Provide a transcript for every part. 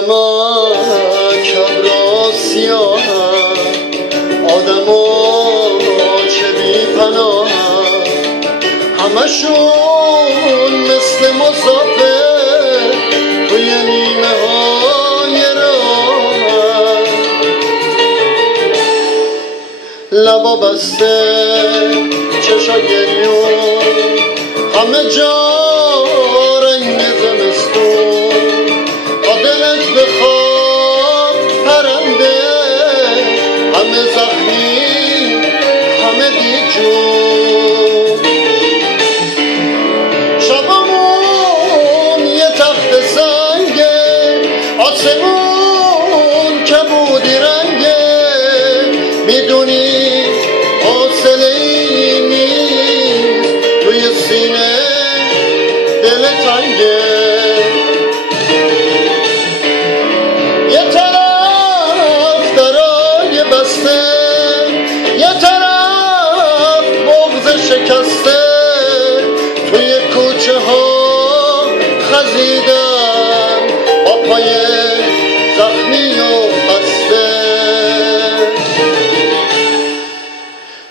آدما کبرا سیاه، آدما چه بی پناه، همشون مثل مسافر توی نیمه های راه، لبا بسته چشا گریون، همه جا رنگ زمستون، تا دلت بخواب پرنده، همه زخمی همه بیجون، شبمون یه تخت سنگه، آسمون کبودی رنگه، میدونی حوصله‌ای نیست توی سینه دل تنگه، یه طرف درای بسته، یه طرف بغض شکسته، توی کوچه ها خزیدم با پای زخمی و بسته،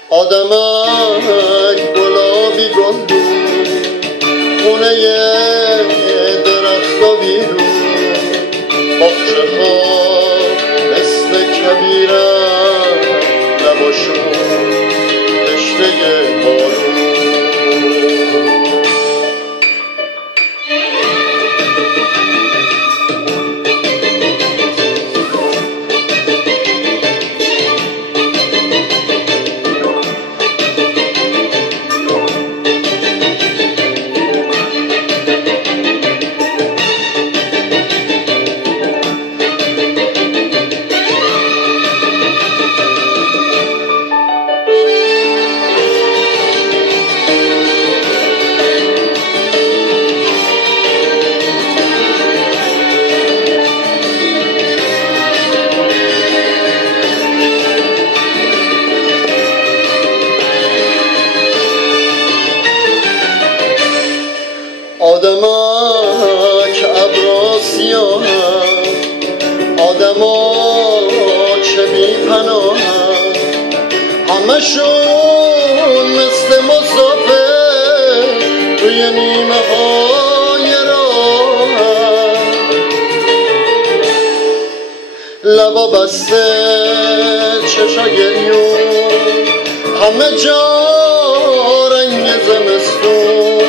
آدمک گلابی گلدون، خونه درخت و بیرون، باغچه ها مثل کبیرن، لباشون تشنه بارون. آدمک ابرا سیاه، آدما چه بی پناه، همشون مثل مسافر توی نیمه های راه، لبا بسته چشا گریون، همه جا رنگ زمستون،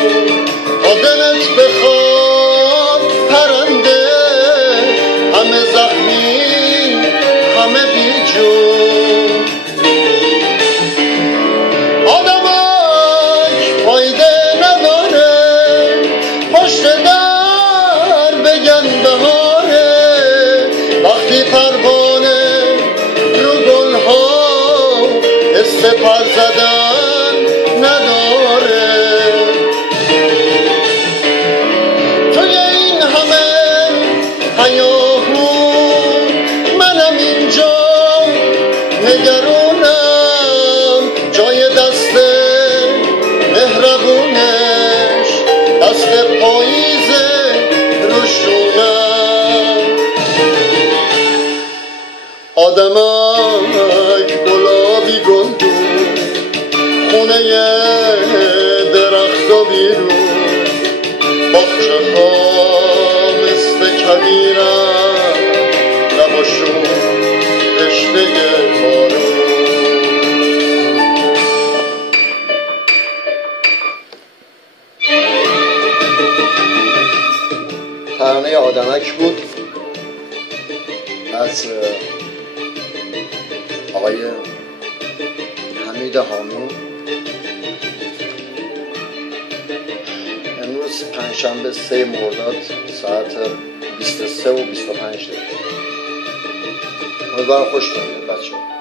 تا دلت بخواب پرنده، همه زخمی همه بیجون، آدمک فایده نداره پشت در بگن بهاره، وقتی پروانه رو گلها استپر زدن نداره، منم اینجا نگرونم، جای دست مهربونش دست پاییزه روشونم، آدمک گلابی گلدون، خونه درخت و بیرون، باغچه ها مثل کبیرن، لباشون تشنه بارون. ترانه آدمک بود از آقای حمید هامون. امروز پنجشنبه 3 مرداد ساعت 23 و 25 دقیقه. امیدوارم خوش ببینید بچه‌ها.